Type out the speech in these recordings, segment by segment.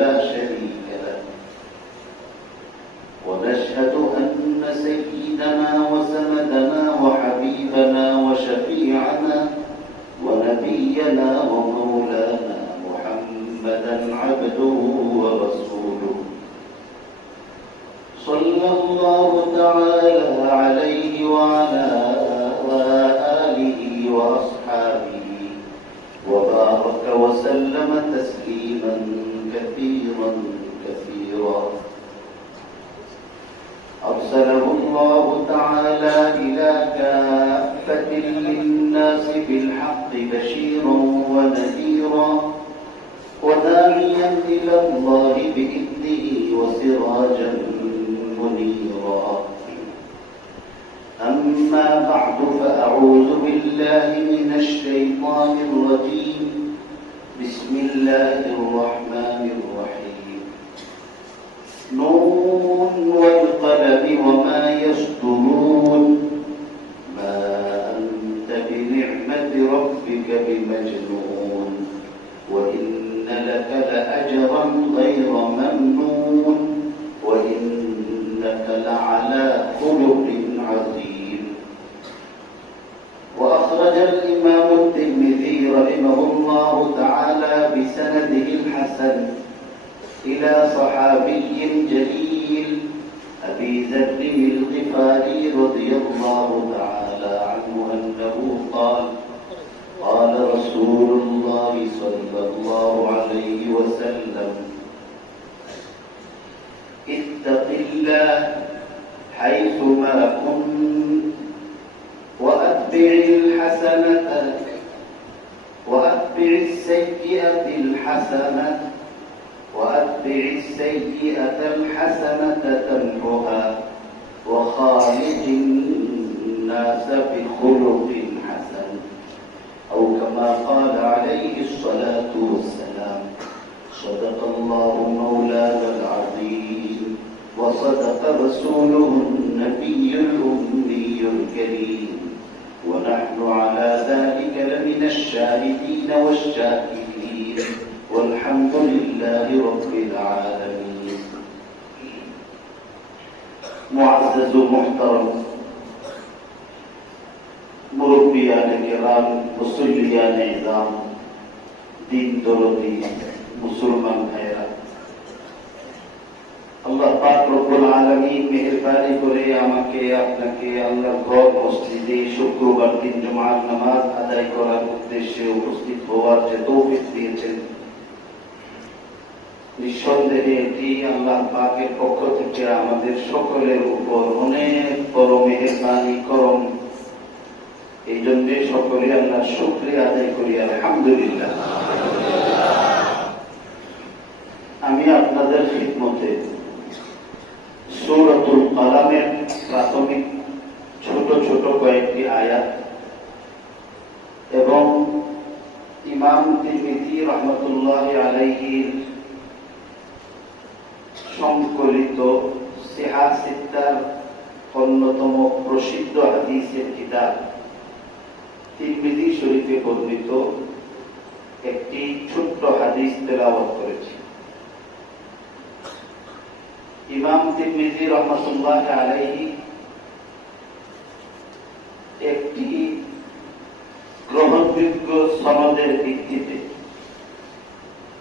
لا شريك له ونشهد أن سيدنا وسندنا وحبيبنا وشفيعنا ونبينا ومولانا محمدا عبده ورسوله صلى الله تعالى عليه وعلى آله وأصحابه وبارك وسلم تسليما كثيرا كثيرا. أرسله الله تعالى إلى كافة للناس بالحق بشيرا ونذيرا وداعيا إلى الله بإذنه وسراجا منيرا. أما بعد فأعوذ بالله من الشيطان الرجيم. بسم الله الرحمن الرحيم. نون والقلم وما يسطرون ما أنت بنعمة ربك بمجنون وإن لك لأجرا غير ممنون وإنك لعلى خلق عظيم. وأخرج الإمام الترمذي رحمه الله تعالى بسنده الحسن إلى صحابي جليل أبي ذر الغفاري رضي الله تعالى عنه أنه قال قال رسول الله صلى الله عليه وسلم اتق الله حيثما كنت وأتبع السيئة الحسنة تمحها وخالق الناس بخلق حسن أو كما قال عليه الصلاة والسلام. صدق الله مولانا العظيم وصدق رسوله النبي الأمي الكريم ونحن على ذلك لمن الشاهدين والشاكرين والحمد لله رب العالمين. معزز محترم মুরব্বিয়ান কিরাম মুসল্লিয়ান ইজাম দিন দরদি মুসলমান ভাইরা, আল্লাহ পাক রব্বুল আলামিন মেহেরবানি করে আমাকে আপনাকে আল্লাহর ঘর মসজিদে শুক্রবার দিন জুমার নামাজ আদায় করার উদ্দেশ্যে উপস্থিত হওয়ার যে তৌফিক দিয়েছেন, নিঃসন্দেহে এটি আল্লাহ পাকের পক্ষ থেকে আমাদের সকলের উপর অনেক বড় মেহেরবানি করম। এই জন্য সকলে আল্লাহর শুকরিয়া আদায় করি আলহামদুলিল্লাহ। আমি আপনাদের খিদমতে সূরাতুল কালামের প্রাথমিক ছোট ছোট কয়েকটি আয়াত এবং ইমাম তিরমিজি রাহমাতুল্লাহি আলাইহির সংকলিত সিহাহ সিত্তার অন্যতম প্রসিদ্ধ হাদিসের কিতাব তিরমিজি শরীফে বর্ণিত একটি ছোট্ট হাদিস তেলাওয়াত করেছি। ইমাম তিরমিজি রাহমাতুল্লাহি আলাইহি একটি গ্রহণযোগ্য সনদের ভিত্তিতে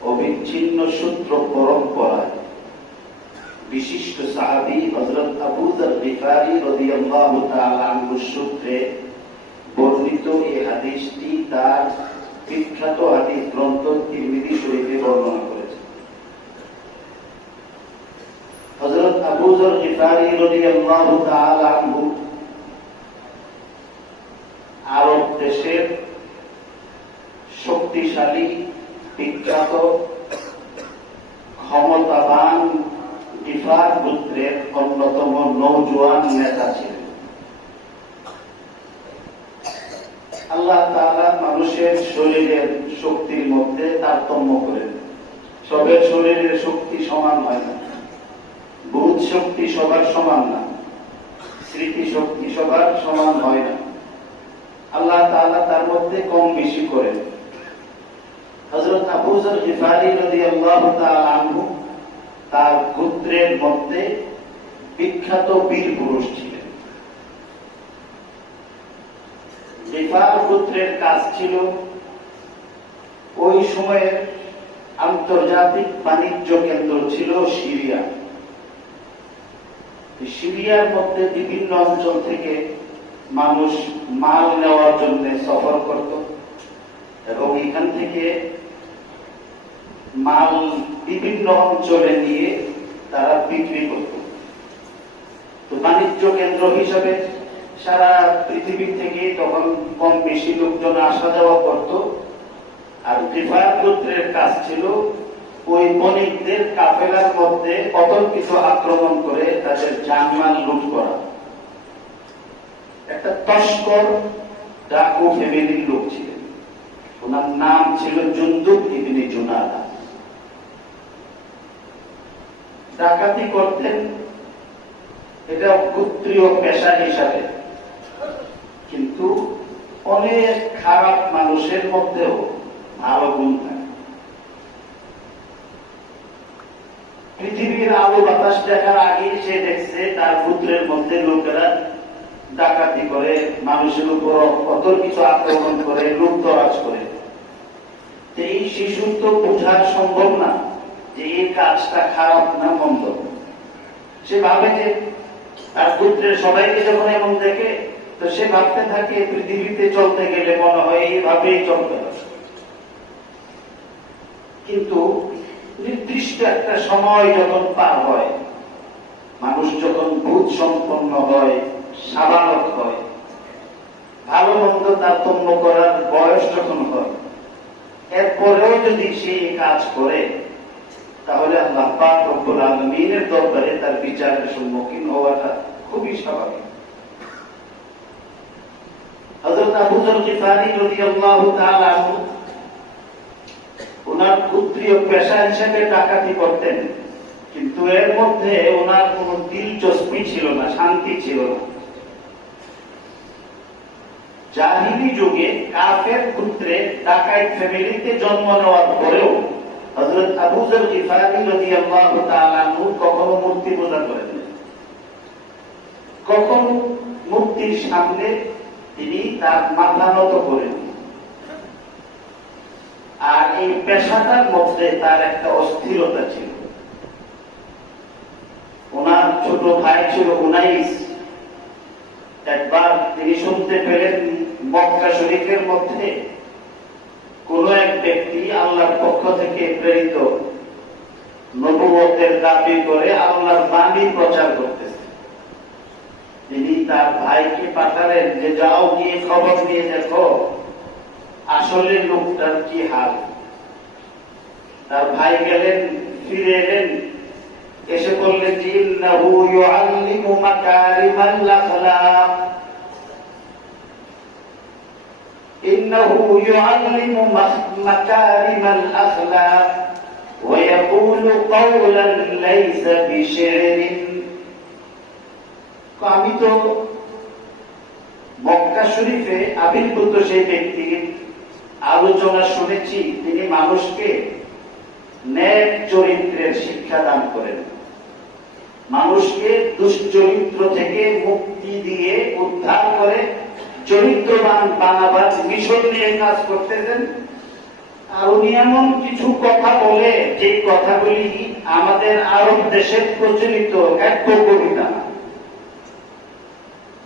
অবিচ্ছিন্ন সূত্র পরম্পরায় বিশিষ্ট সাহাবী হযরত আবু যর গিফারী রাদিয়াল্লাহু তাআলা আনহু সূত্রে বর্ণিত এই হাদিসটি তার বিখ্যাত হাদিস গ্রন্থ তিরমিজি শরীফে বর্ণনা করেছে। হযরত আবু যর গিফারী রাদিয়াল্লাহু তাআলা আনহু আরব দেশের শক্তিশালী বিখ্যাত ক্ষমতাবান গিফার গোত্রের অন্যতম নওজোয়ান নেতা ছিলেন। আল্লাহ তাআলা মানুষের শরীরের শক্তির মধ্যে তারতম্য করেন। সবের শরীরের শক্তি সমান হয় না, বুধ শক্তি সবার সমান না, স্মৃতি শক্তি সবার সমান হয় না। আল্লাহ তাআলা তার মধ্যে কম বেশি করেন। হযরত আবু যর গিফারী রাদিয়াল্লাহু তাআলা আনহু তার গোত্রের মধ্যে বিখ্যাত বীর পুরুষ ছিলেন। গিফার গোত্রের কাজ ছিল ওই সময়ের আন্তর্জাতিক বাণিজ্য কেন্দ্র ছিল সিরিয়া। সিরিয়ার মধ্যে বিভিন্ন অঞ্চল থেকে মানুষ মাল নেওয়ার জন্য সফর করত এবং এখান থেকে মাল বিভিন্ন অঞ্চলে নিয়ে তারা বিক্রি করত। তো বাণিজ্য কেন্দ্র হিসাবে সারা পৃথিবী থেকে তখন কম বেশি লোকজন আসা যাওয়া করত। আর গিফার গোত্রের কাজ ছিল ওই বণিকদের কাফেলার মধ্যে অতর্কিত আক্রমণ করে তাদের জানমাল লুট করা। একটা তস্কর ডাকু ফ্যামিলির লোক ছিলেন, ওনার নাম ছিল জুনদুব ইবনে জুনাদা। ডাকাতি করতেন এটা গোত্রীয় পেশা হিসাবে, কিন্তু অনেক খারাপ মানুষের মধ্যেও ভালো গুণ থাকে। পৃথিবীর আলো বাতাস দেখার আগে সে দেখছে তার পুত্রের মধ্যে লোকেরা ডাকাতি করে, মানুষের উপর অতর্কিত আক্রমণ করে, লুটতরাজ করে। এই শিশুর তো বোঝা সম্ভব না যে এই কাজটা খারাপ না মন্দ। সে ভাবে যে তার পুত্রের সবাইকে যখন এমন দেখে তো সে ভাবতে থাকে পৃথিবীতে চলতে গেলে মনে হয় এইভাবেই চলতে হবে। কিন্তু নির্দিষ্ট একটা সময় যখন পার হয়, মানুষ যখন বুধ সম্পন্ন হয়, সাবালক হয়, ভালো মন্দ তারতম্য করার বয়স যখন হয়, এরপরেও যদি সে কাজ করে তাহলে আল্লাহ পাক রব্বুল আলামিনের দরবারে তার বিচারের সম্মুখীন হওয়াটা খুবই স্বাভাবিক। হযরত আবু যর গিফারী রাদিয়াল্লাহু তাআলা আনহু ওনার গোত্রীয় পেশা হিসেবে ডাকাতি করতেন, কিন্তু এর মধ্যে ওনার কোন দিলচস্পি ছিল না, শান্তি ছিল না। জাহিলি যুগে কাফের গোত্রে ডাকাত ফ্যামিলিতে জন্ম নেওয়ার পরেও হযরত আবু যর গিফারী রাদিয়াল্লাহু তাআলা আনহু কখনো মূর্তি পূজা করেন না। কখনো মূর্তির সামনে তিনি তার মাথা নত করেন। আর এই পেশাটার মধ্যে তার একটা অস্থিরতা ছিল। ওনার ছোট ভাই ছিল উনাইস। একবার তিনি শুনতে পেলেন মক্কা শরীফের মধ্যে কোন এক ব্যক্তি আল্লাহর পক্ষ থেকে প্রেরিত নবুয়তের দাবি করে আল্লাহর বাণী প্রচার করতেছে। তিনি তার ভাইকে পাঠালেন যে যাও গিয়ে খবর নিয়ে দেখো আসলে লোকটার কি হাল। তার ভাই গেলেন, ফিরে এলেন, এসে বললেন যে ইন্নাহু ইউআল্লিমু মাকারিমাল আখলাক, ইন্নাহু ইউআল্লিমু মাকারিমাল আখলাক ওয়া ইয়াকুলু কাওলান লাইসা বিশি'রিন। আমি তো মক্কা শরীফে আবির্ভূত সেই ব্যক্তির আলোচনা শুনেছি, তিনি মানুষকে ন্যায় চরিত্রের শিক্ষা দান করেন, মানুষকে দুশ্চরিত্র থেকে মুক্তি দিয়ে উদ্ধার করে চরিত্রবান বানাবার মিশন নিয়ে কাজ করতেছেন। আর উনি এমন কিছু কথা বলে যে কথাগুলি আমাদের আরব দেশে প্রচলিত কাব্য কবিতা।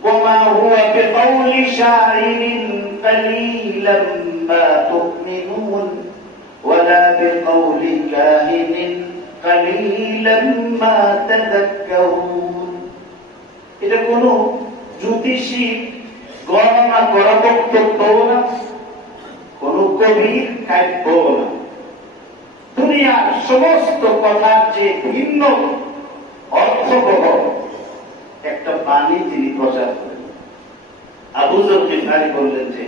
وما هو بقول شاعر قليلا ما تؤمنون ولا بقول كاهن قليلا ما تذكرون। এটা কোন জ্যোতিষী গণনা করা বক্তব্য না, কোন কবির কাব্য না। দুনিয়ার সমস্ত কথার যে ভিন্ন অর্থবহ একটা বাণী তিনি প্রচার করেন। আবু যর গিফারী বললেন যে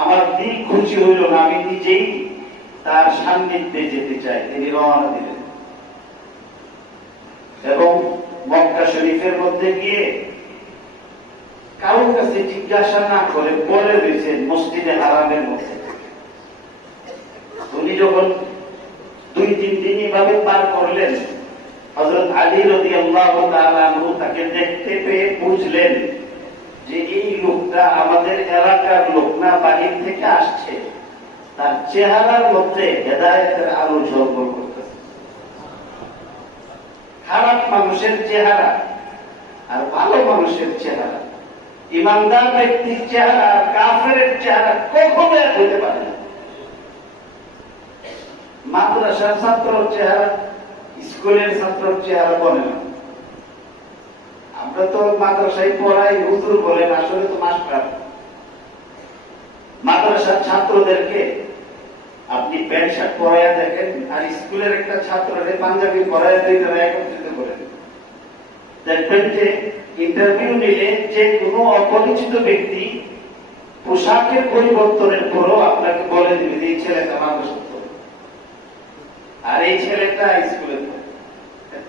আমার দিল খুশি হইল না, আমি নিজেই তার সান্নিধ্যে যেতে চাই। তিনি রওনা দিলেন এবং মক্কা শরীফের মধ্যে গিয়ে কারোর কাছে জিজ্ঞাসা না করে পড়ে রয়েছেন মসজিদে হারামের মধ্যে। উনি যখন 2-3 দিন এভাবে পার করলেন, হযরত আলী রাদিয়াল্লাহু তাআলা আনহু তাকে দেখতে পেয়ে বুঝলেন যে এই লোকটা আমাদের এলাকার লোক না, বাহির থেকে আসছে। তার চেহারার মধ্যে হেদায়েতের আলো ঝলমল করতেছে। খারাপ মানুষের চেহারা আর ভালো মানুষের চেহারা, ইমানদার ব্যক্তির চেহারা আর কাফেরের চেহারা কখনো এক হতে পারে না। মাদ্রাসার ছাত্রের চেহারা স্কুলের ছাত্রের চেহারা বলে না। আমরা তো মাদ্রাসায় পড়াই, হুজুর বলেন, আসলে তো মাস্টার। মাদ্রাসার ছাত্রদেরকে আপনি প্যান্ট শার্ট পরাইয়া দেখেন, আর স্কুলের একটা ছাত্রকে পাঞ্জাবি পরাইয়া দিয়ে তারা একত্রিত করেন। দেখবেন যে ইন্টারভিউ নিলে যে কোনো অপরিচিত ব্যক্তি পোশাকের পরিবর্তনের পরও আপনাকে বলে দিবে যে এই ছেলেটা মাদ্রাসার পড়ে আর এই ছেলেটা স্কুলে পড়ে।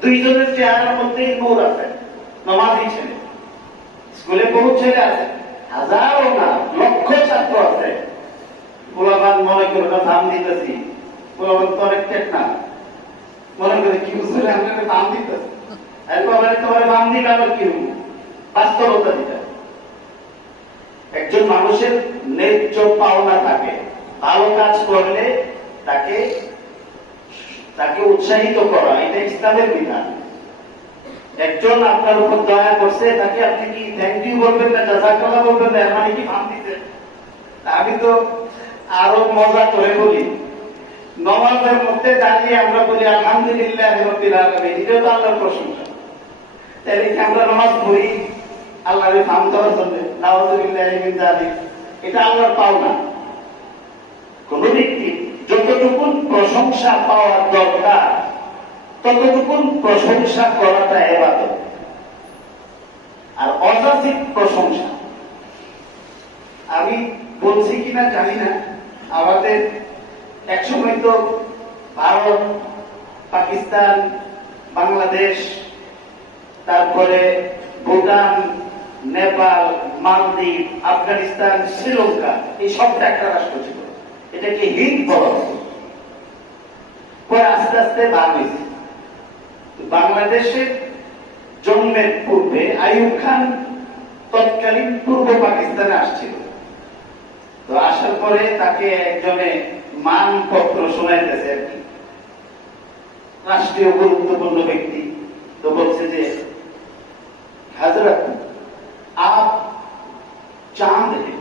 দুইজনের চেহারার মধ্যেই নূর আছে। নমাজি ছেলে, স্কুলে বহু ছেলে আছে, হাজারো না লক্ষ ছাত্র আছে। পোলাপান মনে করে না দাম দিতেছি, পোলাপান তো অনেক টেক না, মনে করে কি বুঝলে আপনাকে দাম দিতেছি, তোমার দাম দিলে আবার কি বাস্তবতা দিতে। একজন মানুষের ন্যায্য পাওনা থাকে, ভালো কাজ করলে তাকে উৎসাহিত করা, এটা ইসলামের বিধান। একজন আপনার উপর দয়া করছে, তাকে আপনি কি থ্যাংক ইউ বলবেন না জাযাকাল্লাহ বলবেন না, এর মানে কি দাম দিতে? আমি তো আরো মজা করে বলি, নমাজের মধ্যে দাঁড়িয়ে আমরা বলি আলহামদুলিল্লাহ রাব্বিল আলামিন, এটাও তো আল্লাহর প্রশংসা। তাহলে কি আমরা নামাজ পড়ি আল্লাহর নাম করার জন্য? নাউযুবিল্লাহি মিন যালিক, এটা আল্লাহর পাওনা। কোন ব্যক্তি যতটুকু প্রশংসা পাওয়ার দরকার ততটুকু প্রশংসা করাটা ইবাদত। আর অযাচিত প্রশংসা, আমি বলছি কিনা জানি না, আমাদের একসময় তো ভারত, পাকিস্তান, বাংলাদেশ, তারপরে ভুটান, নেপাল, মালদ্বীপ, আফগানিস্তান, শ্রীলঙ্কা, এই সবটা একটা রাষ্ট্র ছিল। এটাকে হিন্দ বলা হতো। পরে আস্তে আস্তে ভাগ হয়েছে। বাংলাদেশের জন্মের পূর্বে আইয়ুব খান তৎকালীন পূর্ব পাকিস্তানে আসছিল। তো আসার পরে তাকে একজনে মানপত্র শোনাইতেছে আর কি, রাষ্ট্রীয় গুরুত্বপূর্ণ ব্যক্তি। তো বলছে যে हजरत आप चांद हैं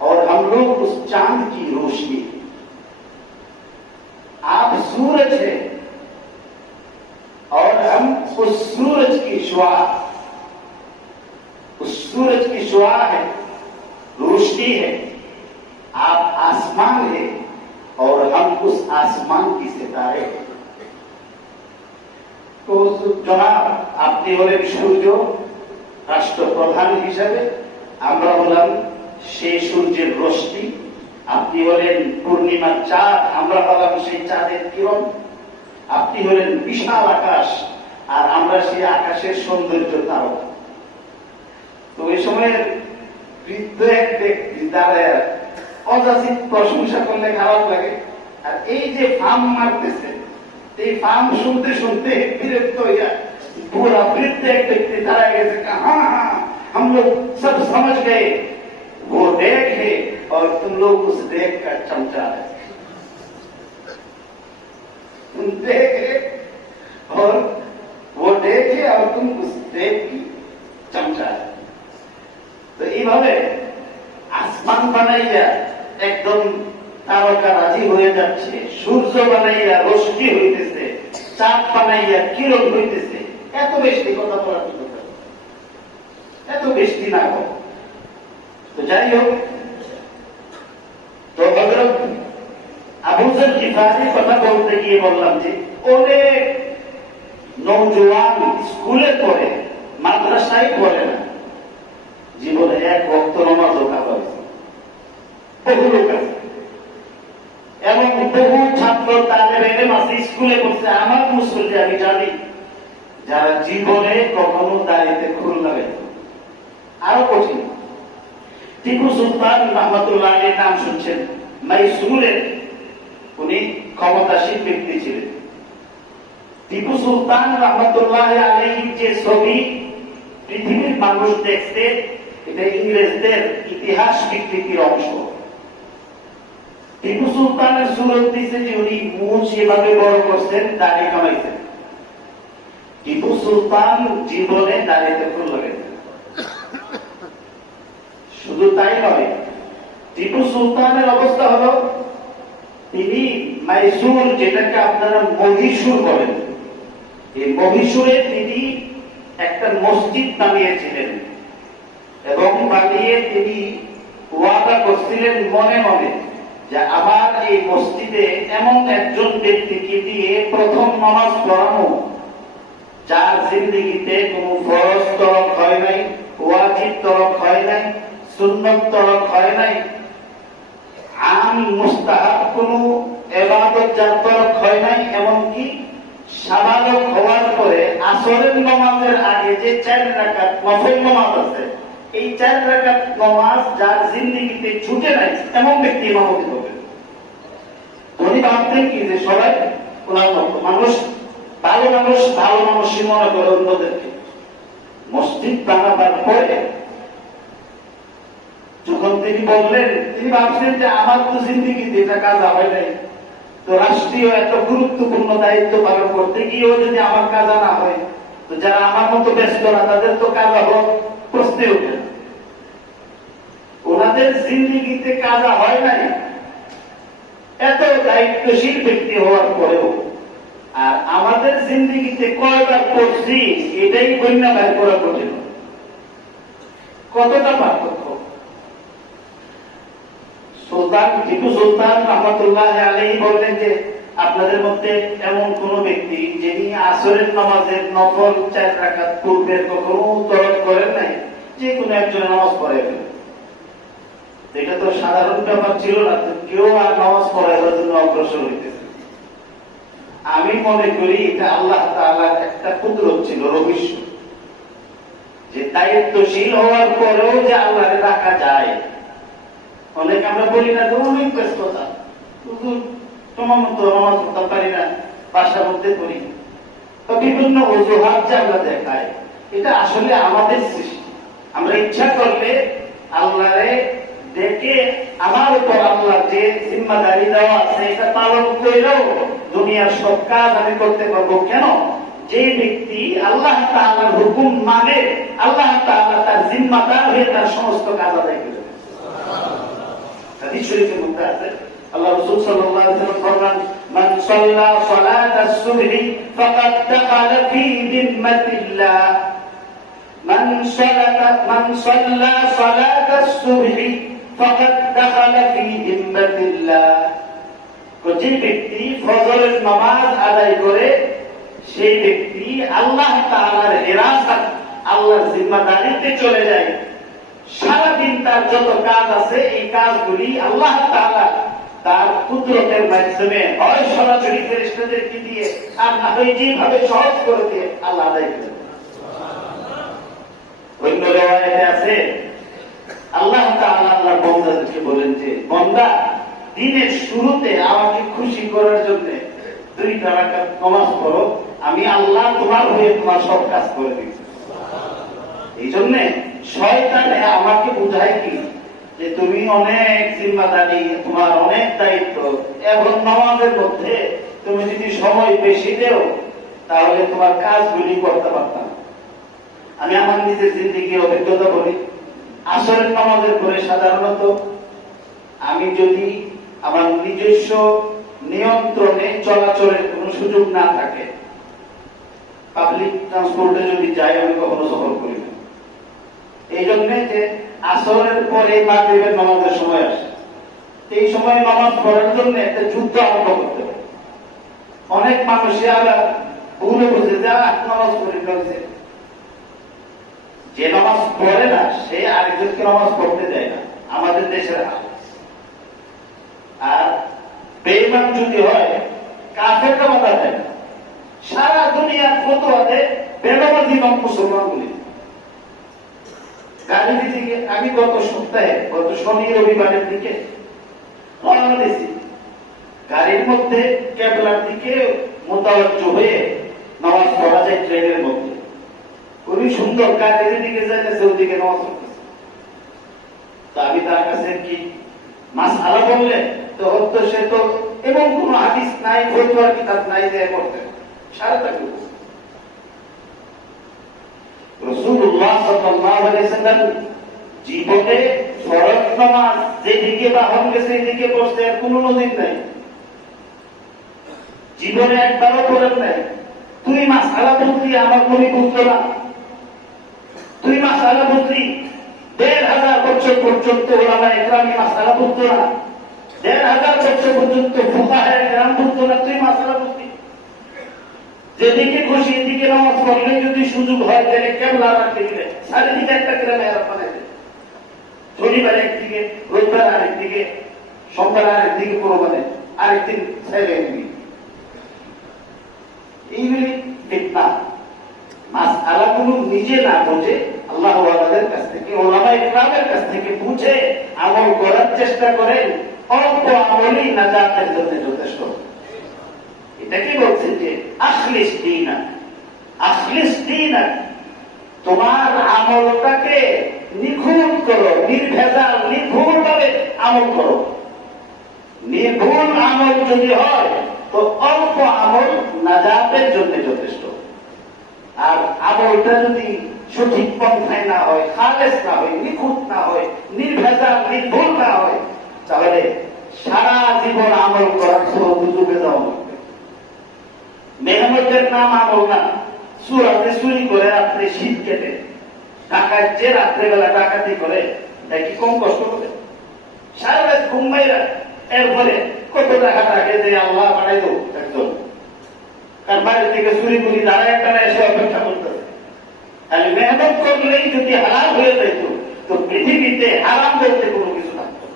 और हम लोग उस चांद की रोशनी, आप सूरज हैं और हम उस सूरज की शुआ, उस सूरज की शुआ है, रोशनी है। आप आसमान है और हम उस आसमान की सितारे हैं। তো জনাব, আপনি হলেন সূর্য রাষ্ট্রপ্রধান হিসেবে, আমরা হলাম সেই সূর্যের রশ্মি। আপনি হলেন পূর্ণিমার চাঁদ, আমরা হলাম সেই চাঁদের কিরণ। আপনি হলেন বিশাল আকাশ আর আমরা সেই আকাশের সৌন্দর্য তারকা। তো এই সময় বৃদ্ধ এক ব্যক্তি দাঁড়ায় অযাচিত প্রশংসা করলে খারাপ লাগে, আর এই যে ফার্ম মারতেছে, এই ফার্ম শুনতে শুনতে বিরক্ত হইয়া पूरा वृद्ध एक व्यक्ति तारा गए कहा हाँ हाँ हम लोग सब समझ गए, वो डेक है और तुम लोग उस डेक का चमचा है। तुम डेक है और वो डेक है और तुम उस डेक की चमचा है। तो এইভাবে আসমান বানাইয়া একদম তারকা রাজি হয়ে যাচ্ছে, সূর্য বানাইয়া রশ্মি হইতেছে, চাঁদ বানাইয়া কিরণ হইতেছে। এত বেশি কথা বলার কি কথা, এত বেশি না হোক। তো যাই হোক, তো হযরত আবু যর গিফারির কথা বলতে গিয়ে বললাম যে অনেক নওজোয়ান স্কুলে পড়ে, মাদ্রাসায় পড়ে না, জীবনে এক ওয়াক্ত নামাজও কাজা হয়েছে। বহু লোক আছে, এবং বহু ছাত্র তাদের এলেম আছে, স্কুলে পড়ছে, আমার মুসলিম আমি জানি, যারা জীবনে কখনো দাঁড়িয়ে খুল লাগাই। আরো কঠিন, টিপু সুলতান রহমতুল্লাহ আলীর নাম শুনছেন, মাইসুরের উনি ক্ষমতাশীল ব্যক্তি ছিলেন। টিপু সুলতান রহমতুল্লাহ আলাইহির যে ছবি পৃথিবীর মানুষ দেখছে, এটা ইংরেজদের ইতিহাস বিকৃতির অংশ। টিপু সুলতানের সুরত দিচ্ছে যে উনি মুখ এভাবে বড় করছেন, দাড়ি কামাইছেন। টিপু সুলতান জীবনে দাড়িতে ফুল লাগাইছেন। শুধু তাই নয়, টিপু সুলতানের অবস্থা হলো তিনি মাইসুর, যেটাকে আপনারা মহীশূর বলেন, এই মহীশূরে তিনি একটা মসজিদ বানিয়েছিলেন এবং বানিয়ে তিনি ওয়াদা করছিলেন মনে মনে যে আমার এই মসজিদে এমন একজন ব্যক্তিকে দিয়ে প্রথম নামাজ পড়ানো যার জিন্দেগিতে কোনো ফরজ তরক হয় নাই, ওয়াজিব তরক হয় নাই, সুন্নত তরক হয় নাই, আম মুস্তাহাব কোন ইবাদত যার তরক হয় নাই, এমনকি সাবালক হওয়ার পরে আসরের নামাজের আগে যে 4 রাকাত নফল নামাজ আছে, এই 4 রাকাত নামাজ যার জিন্দেগিতে ছুটে নাই এমন ব্যক্তি ইমামতি হবে। উনি ভাবতেন কি যে সবাই ওনার মতো মানুষ, ভালো মানুষই মনে করে অন্যদেরকে। মসজিদ বানাবার পরে যখন তিনি বললেন, তিনি ভাবছেন যে আমার তো জিন্দেগিতে এটা কাজ হয় নাই, তো রাষ্ট্রীয় এত গুরুত্বপূর্ণ দায়িত্ব পালন করতে গিয়েও যদি আমার কাজ না হয়, তো যারা আমার মতো ব্যস্ত না তাদের তো কাজ হওয়ার প্রশ্নে ওঠে না। ওনাদের জিন্দেগিতে কাজ হয় নাই, এত দায়িত্বশীল ব্যক্তি হওয়ার পরেও। আর আমাদের জিন্দেগিতে কয়বার পড়ছি এটাই বন্যা বের করা কঠিন। কতটা পার্থক্য! সুলতান টিপু সুলতান রহমতুল্লাহ আলাইহি বললেন যে আপনাদের মধ্যে এমন কোন ব্যক্তি যিনি আসরের নামাজের নফল 4 রাকাত পূর্বের কখনো তরক করেন নাই, যে কোনো একজন নামাজ পড়ে ফেলেন। এটা তো সাধারণ ব্যাপার ছিল না, কেউ আর নামাজ পড়ার জন্য অগ্রসর হইতেছে। আমি মনে করি এটা আল্লাহ তাআলার একটা কুদরত ছিল, রহস্য, যে দায়িত্বশীল হওয়ার পরেও যে আল্লাহকে রাখা যায়। অনেক আমরা বলি না, অনেক ব্যস্ততা, তোমার মতো নামাজ পড়তে পারি না, বাসার মধ্যে করি, তো বিভিন্ন অজুহাত যে আমরা দেখাই, এটা আসলে আমাদের সৃষ্টি। আমরা ইচ্ছা করলে আল্লাহরে দেখে আমার উপর আল্লাহ যে জিম্মাদারি দেওয়া আছে এটা পালন করেও দুনিয়ার সব কাজ আমি করতে পারবো। কেন? যে ব্যক্তি আল্লাহ তাআলার হুকুম মানে, আল্লাহ তাআলা তার জিম্মাদার হয়ে তার সমস্ত কাজ আদায় করে। হাদিস শরীফের মধ্যে আছে, আল্লাহ রাসূল সাল্লাল্লাহু আলাইহি ওয়াসাল্লাম ফরমান, মান সাল্লা সালাতাস সুবহি ফাকাদ দাখালা ফি যিম্মাতিল্লাহ। মান সাল্লা সালাতাস সুবহি ফাকাদ দাখালা ফি যিম্মাতিল্লাহ। যে ব্যক্তি ফজরের নামাজ আদায় করে সেই ব্যক্তি আল্লাহ তাআলার হিরাসাত, আল্লাহর জিম্মাদারিতে চলে যায়। সারাদিন তার যত কাজ আছে এই কাজগুলি আল্লাহ তাআলা তার কুদরতের মাধ্যমে হয় সরাসরি ফেরেশতাদেরকে দিয়ে আর না হয় যেভাবে সহজ করে দিয়ে আল্লাহ আদায় করেন। অন্য রিওয়ায়াতে আছে আল্লাহ তাআলা আল্লাহর বান্দাদেরকে বলেন যে, বান্দা দিনের শুরুতে আমাকে খুশি করার জন্য 2 রাকাত নামাজ পড়ো, আমি আল্লাহ তোমার হয়ে তোমার সব কাজ করে দিচ্ছি। এই জন্য শয়তানে আমাকে বুঝায় কি যে তুমি অনেক জিম্মাদারি, তোমার অনেক দায়িত্ব, এখন নামাজের মধ্যে তুমি যদি সময় বেশি দেও তাহলে তোমার কাজগুলি করতে পারতাম। আমি আমার নিজের জিন্দেগির অভিজ্ঞতা বলি, আসরের নামাজের পরে সাধারণত আমি যদি আমার নিজস্ব নিয়ন্ত্রণে চলাচলের কোন সুযোগ না থাকে, পাবলিক ট্রান্সপোর্টে যদি যাই আমি কখনো সফর করি না। এই জন্য যে আসরের পরে মাগরিবের নামাজের সময় আসে, এই সময় নামাজ পড়ার জন্য একটা যুদ্ধ আরম্ভ করতে হবে। অনেক মানুষে আবার ভুলে বুঝে যে নামাজ পড়ে ফেলছে, যে নামাজ পড়ে না সে আরেকজনকে নামাজ পড়তে দেয় না, আমাদের দেশের হাল। আর বেঈমান যদি হয় কাফেররা বাধা দেয় না। সারা দুনিয়ার ফতোয়াতে বেনামাজি মুসলমানগুলি গাড়ি দিকে। আমি গত সপ্তাহে, গত শনি রবিবারের দিকে রওনা দিয়েছি, গাড়ির মধ্যে কেবলার দিকে মোতাবজ্জ হয়ে নামাজ পড়া যায় ট্রেনের মধ্যে। খুবই সুন্দর, গাড়ির দিকে যাইতেছে ওদিকে নামাজ পড়তেছে। তো আমি তার কাছে কি মাসআলা বললে তো হতো, সে তো এবং কোন হাদিস নাই, ফতোয়ার কিতাব নাই যে করতে সারাটা কি রাসূলুল্লাহ সাল্লাল্লাহু আলাইহি ওয়াসাল্লাম জীবনে ফরজ নামাজ যেদিকে বাহন গেছে এদিকে পড়তে আর কোনো নজির নাই, জীবনে একবারও পড়েন নাই। তুই মাসআলা বুঝলি, আমার নবী বুঝলো না। তুই মাসআলা বুঝলি, ১,৫০০ বছর পর্যন্ত ওলামা ইকরাম মাসআলা বুঝতো না, ১,৫০০ বছর পর্যন্ত ফুকাহা ইকরাম বুঝতো না। তুই মাসআলা বুঝলি, যেদিকে খুশি এদিকে নামাজ পড়লে যদি সুযোগ হয় তাহলে কেবলা রাখতে দিবে, চারিদিকে একটা গ্রামে বানাইবে, শনিবার একদিকে, রোববার আরেকদিকে, সোমবার আরেকদিকে কোরবানে আরেকদিন ছেড়ে দিবি। এইগুলি ফিতনা। মাসআলাগুলো নিজে না বুঝে আল্লাহ ওয়ালাদের কাছ থেকে, ওলামা ইকরামের কাছ থেকে বুঝে আমল করার চেষ্টা করেন। অল্প আমলই নাজাতের জন্য যথেষ্ট। এটাকে বলছেন যে আখলিস দীনাক, আখলিস দীনাক, তোমার আমলটাকে নিখুঁত করো, নির্ভেজাল নির্ভুলভাবে আমল করো। নির্ভুল আমল যদি হয় তো অল্প আমল নাজাতের জন্য যথেষ্ট। আর আমলটা যদি সঠিক পন্থায় না হয়, খালেস না হয়, নিখুঁত না হয়, নির্ভেজাল নির্ভুল না হয়, তাহলে সারা জীবন আমল করার কোনো সুযোগে যাওয়া লাগবে। মেহনতের নাম আমল না। সুরাতে চুরি করে রাত্রে শীত কেটে, ডাকাত যে রাত্রেবেলা ডাকাতি করে নাকি কম কষ্ট করে, সারা রাত ঘুমাইরা এরপরে কত টাকা থাকে যে আল্লাহ বাড়াই দেব একজন, কার বাড়ির থেকে চুরি করি দাঁড়ায় একটা এসে অপেক্ষা করতেছে। তাহলে মেহনত করলেই যদি হারাম হয়ে যেত তো পৃথিবীতে হারাম বলতে কোনো কিছু থাকতো।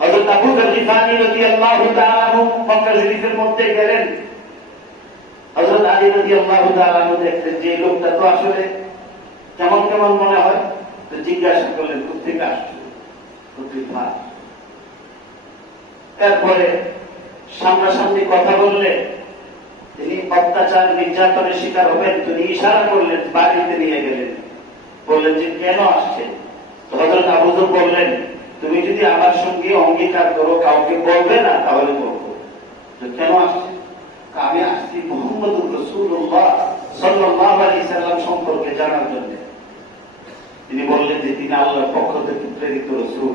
হযরত আবু যর গিফারী রাদিয়াল্লাহু তাআলা আনহু মক্কা শরীফের মধ্যে গেলেন। হযরত আলী রাদিয়াল্লাহু তাআলা আনহু দেখলেন যে লোকটা তো আসলে কেমন কেমন মনে হয়, তো জিজ্ঞাসা করলেন কোথেকে আসছো, কোথেকে। এরপরে সামনাসামনি কথা বললে তিনি অত্যাচার নির্যাতনের শিকার হবেন। তিনি ইশারা করলেন, বাড়িতে নিয়ে গেলেন, বললেন যে কেন আসছেন। হযরত আবু যর বললেন, তুমি যদি আমার সঙ্গে অঙ্গীকার করো কাউকে বলবে না তাহলে বলবো। কেন আসছেন? আমি আসছি মুহাম্মদুর রাসূলুল্লাহ সাল্লাল্লাহু আলাইহি সাল্লাম সম্পর্কে জানার জন্য। তিনি বললেন যে তিনি আল্লাহর পক্ষ থেকে প্রেরিত রাসূল।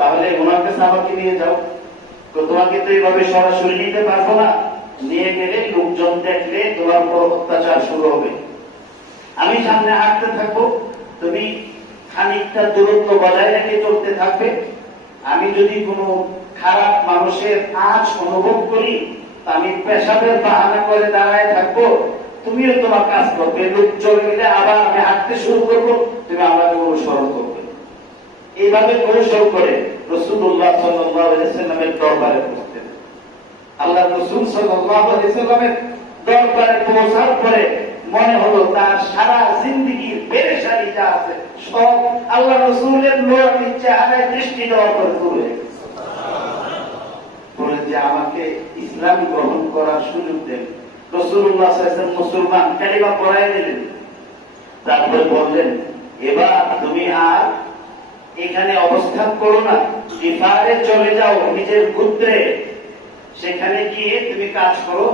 তাহলে ওনার কাছে আমাকে নিয়ে যাও। তোমাকে তো এইভাবে সরাসরি নিতে পারবো না, নিয়ে গেলে লোকজন দেখলে তোমার উপর অত্যাচার শুরু হবে। আমি সামনে হাঁটতে থাকবো, তুমি খানিকটা দূরত্ব বজায় রেখে চলতে থাকবে। আমি যদি কোনো খারাপ মানুষের আঁচ অনুভব করি আমি পেশাবের বাহানা করে দাঁড়ায় থাকবো, তুমিও তোমার কাজ করবে। লোক চলে গেলে আবার আমি হাঁটতে শুরু করবো, তুমি আমাকে অনুসরণ করবে। এইভাবে কৌশল করে রাসূলুল্লাহ সাল্লাল্লাহু আলাইহি ওয়াসাল্লামের দরবারে পৌঁছতেন। আল্লাহ রাসূল সাল্লাল্লাহু আলাইহি ওয়াসাল্লামের দরবারে পৌঁছার পরে মনে হলো তার সারা জিন্দেগীর পেরেশানি যা আছে সব আল্লাহ রাসূলের নূরানী চেহারায় দৃষ্টি দেওয়ার পরে দূর হয়ে গেছে। বলে যে আমাকে ইসলাম গ্রহণ করার সুযোগ দেন। রাসূলুল্লাহ সাল্লাল্লাহু আলাইহি ওয়াসাল্লাম মুসলমান কালিমা পড়ায় দিলেন। তারপরে বললেন, এবার তুমি আর এখানে অবস্থান করো না, গিফারে চলে যাও নিজের গোত্রে, সেখানে গিয়ে তুমি কাজ করো।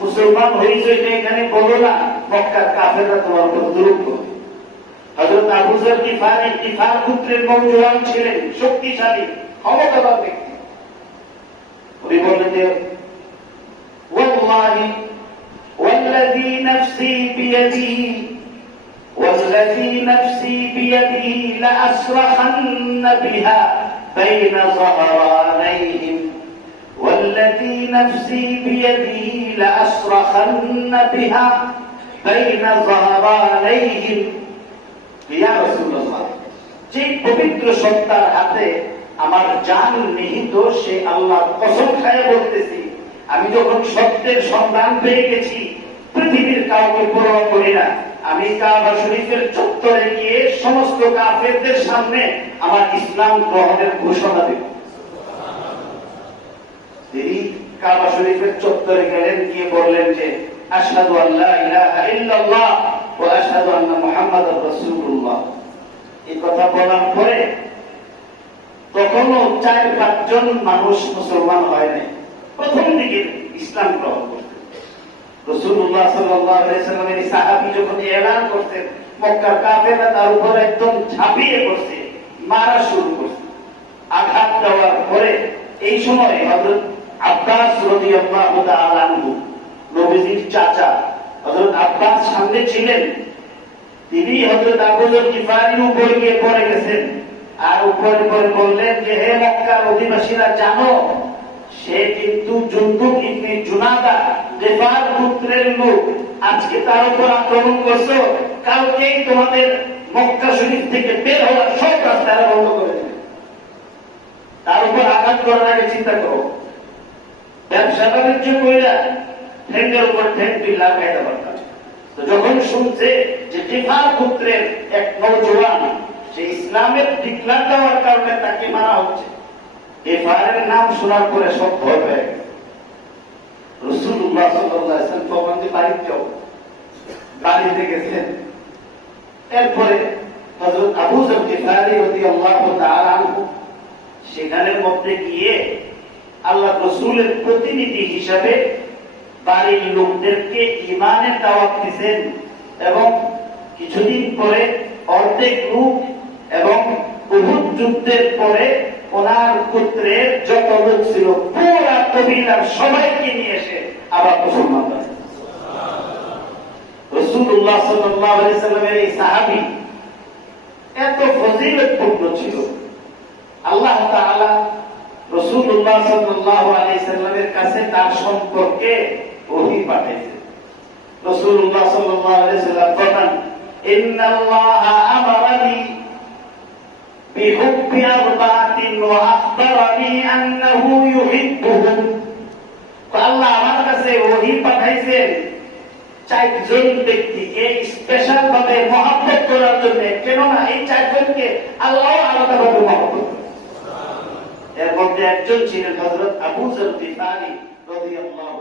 মুসলমান হয়েছে এটা এখানে বলো না, মক্কার কাফেররা তোমার উপর জুলুম করবে। হযরত আবু যর গিফারী গিফার গোত্রের নওজোয়ান ছিলেন, শক্তিশালী ক্ষমতাবান ব্যক্তি। উনি বললেন যে ওয়াল্লাহি ওয়াল্লাযী নাফসি বিয়াদিহি والذي نفسي بيده لأصرخن بها بين ظهرانيهم والذي نفسي بيده لأصرخن بها بين ظهرانيهم يا رسول الله যে পবিত্র সত্তার হাতে আমার জান নিহিত সে আল্লাহর কসম খায় বলতেছি, আমি যখন সত্যের সন্ধান পেয়ে গেছি পৃথিবীর কাউকে পরোয়া করি না। আমি কাবা শরীফের চত্বরে গিয়ে সমস্ত কাফেরদের সামনে আমার ইসলাম গ্রহণের ঘোষণা দেব। কাবা শরীফের চত্বরে গেলেন, গিয়ে বললেন যে আশহাদু আল্লা ইলাহা ইল্লাল্লাহ ওয়া আশহাদু আন্না মুহাম্মাদার রাসূলুল্লাহ। এই কথা বলার পরে তখনও 4-5 জন মানুষ মুসলমান হয় নাই, প্রথম দিকে ইসলাম গ্রহণ করতেন। রাসূলুল্লাহ সাল্লাল্লাহু আলাইহি ওয়াসাল্লামের সাহাবী যখন এলান করতেন, মক্কার কাফেররা তার উপর একদম ঝাঁপিয়ে পড়ছে, মারা শুরু করছে, আঘাত দেওয়ার পরে এই সময় হযরত আব্বাস রাদিয়াল্লাহু তাআলা আনহু, নবীজির চাচা হযরত আব্বাস সামনে ছিলেন। তিনি হযরত আবু যর গিফারীর উপরে গিয়ে পড়ে গেছেন, আর উপরে পরে বললেন যে হে মক্কার অধিবাসীরা, জানো সে কিন্তু জুনদুব ইবনে জুনাদা, গিফার গোত্রের লোক। আজকে তার উপর আক্রমণ করছো, কালকেই তোমাদের মক্কা শরীফ থেকে বের হওয়ার সব রাস্তা বন্ধ করে দেবে। তার উপর আঘাত করার আগে চিন্তা করো, ব্যবসা বাণিজ্য কইরা ঠেঙ্গের উপর ঠেং বিল্লা খাইতে পারতাম। তো যখন শুনছে যে গিফার গোত্রের এক নওজোয়ান সে ইসলামের ডিক্লার দেওয়ার কারণে তাকে মারা হচ্ছে, গিফারের নাম শোনার পরে সব ভয় পেয়ে গেছে। রাসূলুল্লাহ সাল্লাল্লাহু আলাইহি ওয়াসাল্লাম তখন বাড়িতে গেছেন। এরপরে হযরত আবু যর গিফারী রাদিয়াল্লাহু তাআলা আনহু সেখানের মধ্যে গিয়ে আল্লাহ রাসূলের প্রতিনিধি হিসাবে বাড়ির লোকদেরকে ঈমানের দাওয়াত দিয়েছেন, এবং কিছুদিন পরে অর্ধেক লোক এবং উহুদ যুদ্ধের পরে ওনার পুত্রের যত লোক ছিল পুরা কবিলার সবাইকে নিয়ে এসে আবার মুসলমান হয়েছে। রাসূলুল্লাহ সাল্লাল্লাহু আলাইহি সাল্লামের এই সাহাবী এত ফজিলতপূর্ণ ছিল, আল্লাহ তাআলা রাসূলুল্লাহ সাল্লাল্লাহু আলাইহি সাল্লামের কাছে তার সম্পর্কে ওহী পাঠাইছেন। রাসূলুল্লাহ সাল্লাল্লাহু আলাইহি সাল্লাম বলেন, ইন্নাল্লাহা আমারানি বিহুব্বি আরবাতিন ওয়া আখবারানি আন্নাহু ইউহিব্বুহুম। আল্লাহ আমার কাছে ওহী পাঠাইছেন 4 জন ব্যক্তিকে স্পেশাল ভাবে মহব্বত করার জন্য, কেননা এই 4 জনকে আল্লাহ আলাদাভাবে মহব্বত করেন। এর মধ্যে একজন ছিলেন হযরত আবু যর গিফারী রাদিয়াল্লাহু